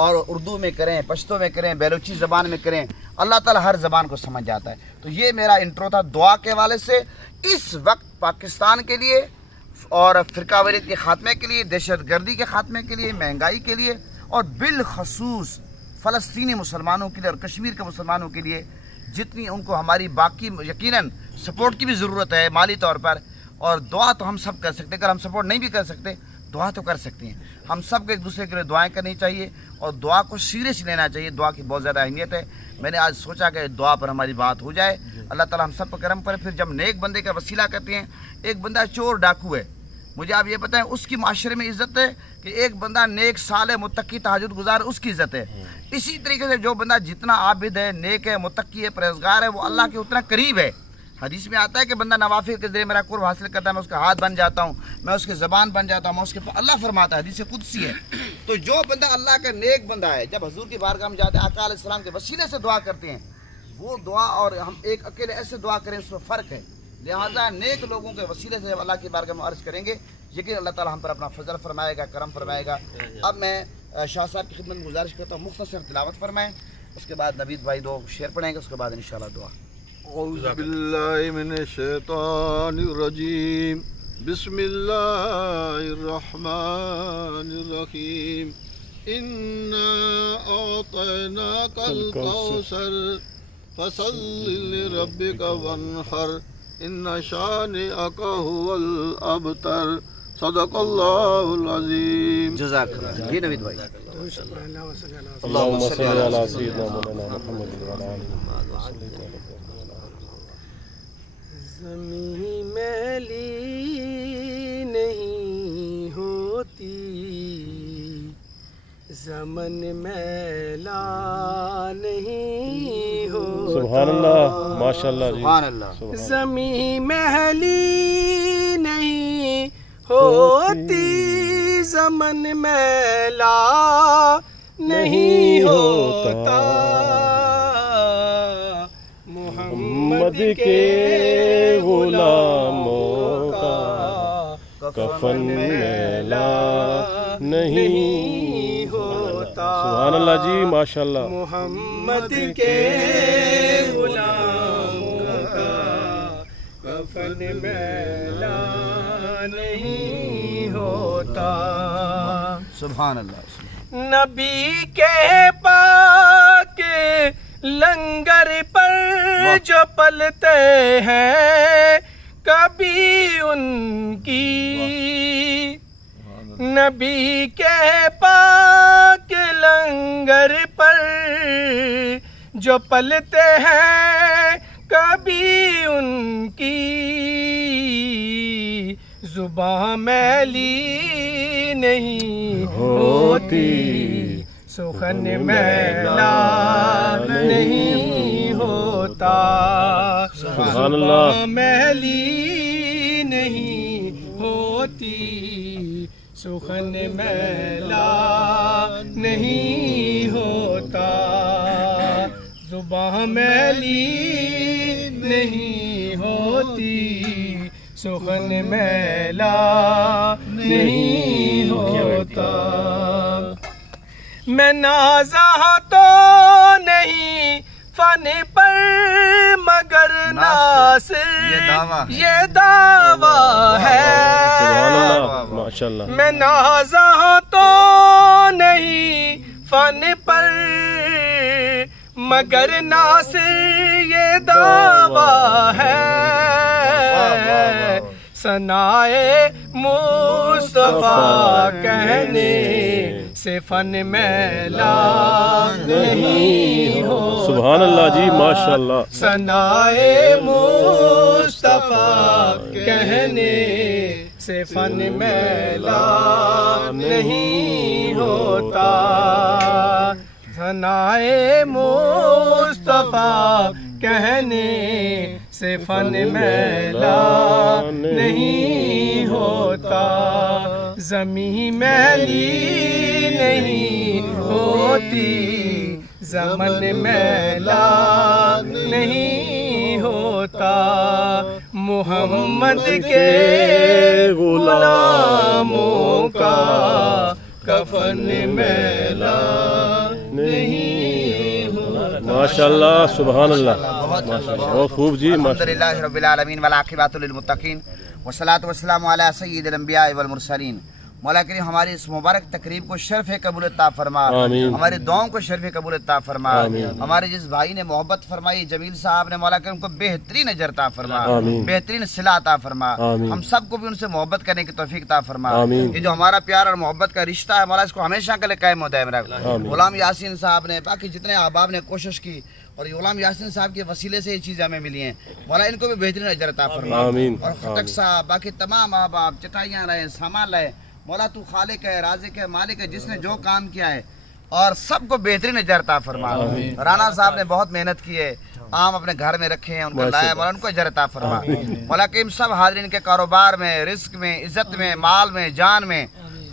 اور اردو میں کریں، پشتو میں کریں، بیلوچی زبان میں کریں، اللہ تعالیٰ ہر زبان کو سمجھ جاتا ہے۔ تو یہ میرا انٹرو تھا دعا کے حوالے سے۔ اس وقت پاکستان کے لیے اور فرقہ واریت کے خاتمے کے لیے، دہشت گردی کے خاتمے کے لیے، مہنگائی کے لیے، اور بالخصوص فلسطینی مسلمانوں کے لیے اور کشمیر کے مسلمانوں کے لیے جتنی ان کو ہماری باقی یقیناً سپورٹ کی بھی ضرورت ہے مالی طور پر، اور دعا تو ہم سب کر سکتے ہیں۔ اگر ہم سپورٹ نہیں بھی کر سکتے، دعا تو کر سکتے ہیں۔ ہم سب کو ایک دوسرے کے لیے دعائیں کرنی چاہیے اور دعا کو سیریس لینا چاہیے۔ دعا کی بہت زیادہ اہمیت ہے۔ میں نے آج سوچا کہ دعا پر ہماری بات ہو جائے، اللہ تعالیٰ ہم سب پر کرم کرے۔ پھر جب نیک بندے کا وسیلہ کرتے ہیں، ایک بندہ چور ڈاکو ہے، مجھے آپ یہ بتائیں اس کی معاشرے میں عزت ہے کہ ایک بندہ نیک صالح متقی تہجد گزار، اس کی عزت ہے۔ اسی طریقے سے جو بندہ جتنا عابد ہے، نیک ہے، متقی ہے، پرہیزگار ہے، وہ اللہ کے اتنا قریب ہے۔ حدیث میں آتا ہے کہ بندہ نوافل کے ذریعے میرا قرب حاصل کرتا ہے، میں اس کا ہاتھ بن جاتا ہوں، میں اس کی زبان بن جاتا ہوں، میں اس کے اللہ فرماتا ہے، حدیث قدسی ہے۔ تو جو بندہ اللہ کا نیک بندہ ہے، جب حضور کی بارگاہ میں جاتے ہیں، آقا علیہ السلام کے وسیلے سے دعا کرتے ہیں، وہ دعا اور ہم ایک اکیلے ایسے دعا کریں اس میں فرق ہے۔ لہٰذا نیک لوگوں کے وسیلے سے جب اللہ کی بارگاہ میں عرض کریں گے، یقین اللہ تعالیٰ ہم پر اپنا فضل فرمائے گا، کرم فرمائے گا۔ اب میں شاہ صاحب کی خدمت میں گزارش کرتا ہوں مختصر تلاوت فرمائیں، اس کے بعد نوید بھائی 2 شعر پڑھیں گے، اس کے بعد انشاءاللہ دعا۔ اعوذ باللہ من الشیطان الرجیم، بسم اللہ الرحمن الرحیم، انا اعطیناک الکوثر فصل لربک وانحر ان شانئک هو الابتر، صدق اللہ العظیم۔ جزاک اللہ۔ جی نوید بھائی۔ اللهم صل على سيدنا مولانا محمد وعلى آله وصحبه۔ زمین میلی نہیں ہوتی، زمن میلا نہیں ہوتا۔ سبحان اللہ، ماشاء اللہ جی، سبحان اللہ۔ زمین میلی نہیں ہوتی، زمن میلا نہیں ہوتا، محمد کے غلاموں کا کفن میلا نہیں ہوتا۔ سبحان اللہ جی، ماشاء اللہ۔ محمد کے غلاموں کا کفن میلا نہیں ہوتا۔ سبحان اللہ۔ نبی کے پاک لنگر پر جو پلتے ہیں، کبھی ان کی نبی کے پاک لنگر پر جو پلتے ہیں، کبھی ان کی زباں میلی نہیں ہوتی، سخن میلا نہیں ہوتا، سبحان اللہ۔ زباں میلی نہیں ہوتی، سخن میلا نہیں ہوتا، زباں میلی نہیں ہوتی، سخن میلا نہیں ہوتا۔ میں نازاں تو نہیں فن پر، مگر ناصر یہ دعویٰ ہے۔ سبحان اللہ، ماشاء اللہ۔ میں نازاں تو نہیں فن پر، مگر ناصر یہ دعویٰ ہے۔ ثنائے مصطفیٰ کہنے سے فن میلا نہیں ہو۔ سبحان اللہ جی، ماشاء اللہ۔ ثنائے مصطفیٰ کہنے سے فن میلا نہیں ہوتا، ثنائے مصطفیٰ کہنے سے فن میلا نہیں ہوتا، زمین میلی نہیں ہوتی، زمن میلا نہیں ہوتا، محمد کے غلاموں کا کفن میلا نہیں ہوتا. ماشاءاللہ سبحان اللہ بہت خوب جی الحمدللہ رب العالمین والعاقبۃ للمتقین والصلاۃ والسلام علی سید الانبیاء والمرسلین. مولا کریم ہماری اس مبارک تقریب کو شرف قبول عطا فرما. آمین. ہماری دعاؤں کو شرف قبول عطا فرما. آمین. ہمارے جس بھائی نے محبت فرمائی جمیل صاحب نے، مولا کریم کو بہترین اجر عطا فرما. آمین. بہترین صلہ عطا فرما. آمین. ہم سب کو بھی ان سے محبت کرنے کی توفیق عطا فرما. آمین. یہ جو ہمارا پیار اور محبت کا رشتہ ہے مولا اس کو ہمیشہ کے لیے قائم و دائم رکھ. آمین. غلام یاسین صاحب نے، باقی جتنے احباب نے کوشش کی اور غلام یاسین صاحب کے وسیلے سے یہ چیزیں ہمیں ملی ہیں، مولا ان کو بھی بہترین اجر عطا فرما. آمین. اور خٹک صاحب، باقی تمام احباب چٹائیاں رہے، سامان لائے، مولا تو خالق ہے، رازق ہے، مالک ہے، جس نے جو کام کیا ہے اور سب کو بہترین اجر عطا فرما. رانا صاحب نے بہت محنت کی ہے، آم اپنے گھر میں رکھے ہیں، ان کو لایا، مولا ان کو اجر عطا فرما. مولا کریم سب حاضرین کے کاروبار میں، رزق میں، عزت میں، مال میں، جان میں،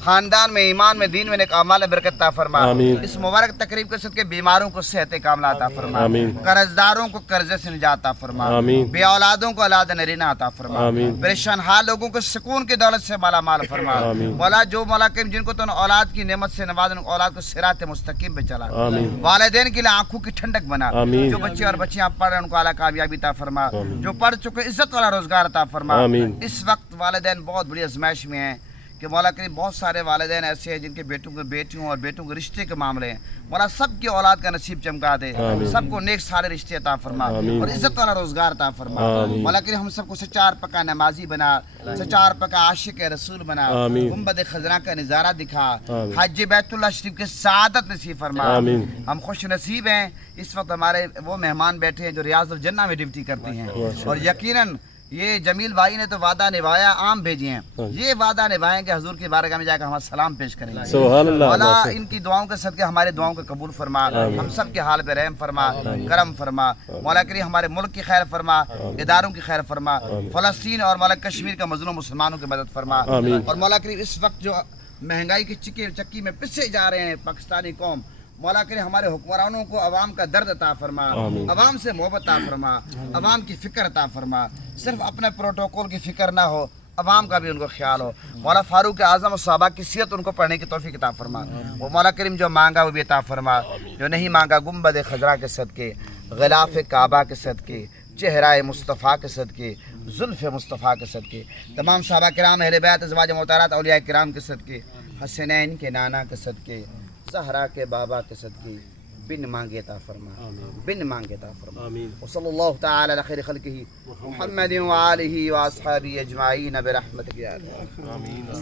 خاندان میں، ایمان میں، دین میں نیک اعمال میں برکت عطا فرما. آمین. اس مبارک تقریب کے صدقے بیماروں کو صحت کاملہ عطا فرما. آمین. قرض داروں کو قرضے سے نجات عطا فرما. آمین. بے اولادوں کو اولاد نرینہ عطا فرما. آمین. پریشان حال لوگوں کو سکون کی دولت سے مالا مال فرما. آمین. مولا جو مولا کریم جن کو تو اولاد کی نعمت سے نواز، ان اولاد کو صراط مستقیم پہ چلا. آمین. والدین کے لیے آنکھوں کی ٹھنڈک بنا. آمین. جو بچے اور بچیاں پڑھ رہے ہیں ان کو اعلیٰ کامیابی عطا فرما. جو پڑھ چکے عزت والا روزگار عطا فرما. آمین. اس وقت والدین بہت بڑی آزمائش میں ہیں کہ مولا کریم بہت سارے والدین ایسے ہیں جن کے بیٹیوں اور بیٹوں کے رشتے کے معاملے ہیں. مولا سب کی اولاد کا نصیب چمکا دے. آمین. سب کو نیک سارے رشتے عطا فرما آمین. اور عزت والا روزگار عطا فرما. آمین. مولا کریم ہم سب کو سچار پکا نمازی بنا، سچار پکا عاشق رسول بنا. آمین. گنبد خضرا کا نظارہ دکھا. آمین. حج بیت اللہ شریف کے سعادت نصیب فرما. آمین. ہم خوش نصیب ہیں. اس وقت ہمارے وہ مہمان بیٹھے ہیں جو ریاض الجنہ میں ڈیوٹی کرتے ہیں اور یقیناً یہ جمیل بھائی نے تو وعدہ نبھایا، عام بھیجے ہیں، یہ وعدہ نبھائیں کہ حضور کی بارگاہ میں جا کر ہمارا سلام پیش کریں گے. سبحان اللہ. مولا ان کی دعاؤں کے صدقے ہمارے دعاؤں کو قبول فرما. ہم سب کے حال پہ رحم فرما، کرم فرما. مولا کریم ہمارے ملک کی خیر فرما، اداروں کی خیر فرما. فلسطین اور مولا کشمیر کا مظلوم مسلمانوں کی مدد فرما. اور مولا کریم اس وقت جو مہنگائی کی چکی میں پسے جا رہے ہیں پاکستانی قوم، مولا کریم ہمارے حکمرانوں کو عوام کا درد عطا فرما، عوام سے محبت عطا فرما، عوام کی فکر عطا فرما. صرف اپنے پروٹوکول کی فکر نہ ہو، عوام کا بھی ان کو خیال ہو. مولا فاروق اعظم اور صحابہ کی سیرت ان کو پڑھنے کی توفیق عطا فرما. وہ مولا کریم جو مانگا وہ بھی عطا فرما، جو نہیں مانگا گنبد خضرا کے صدقے، غلاف کعبہ کے صدقے، چہرہ مصطفیٰ کے صدقے، زلف مصطفیٰ کے صدقے، تمام صحابہ کرام، اہل بیت، ازواج محترمات، اولیاء کرام کے صدقے، حسنین کے نانا کے صدقے، زہرا کے بابا کے صدقے، بن مانگے عطا فرما، بن مانگے عطا فرما. وصلی اللہ تعالی علی خیر خلقہ محمد وآلہ واصحابہ اجمعین برحمتک یا اللہ.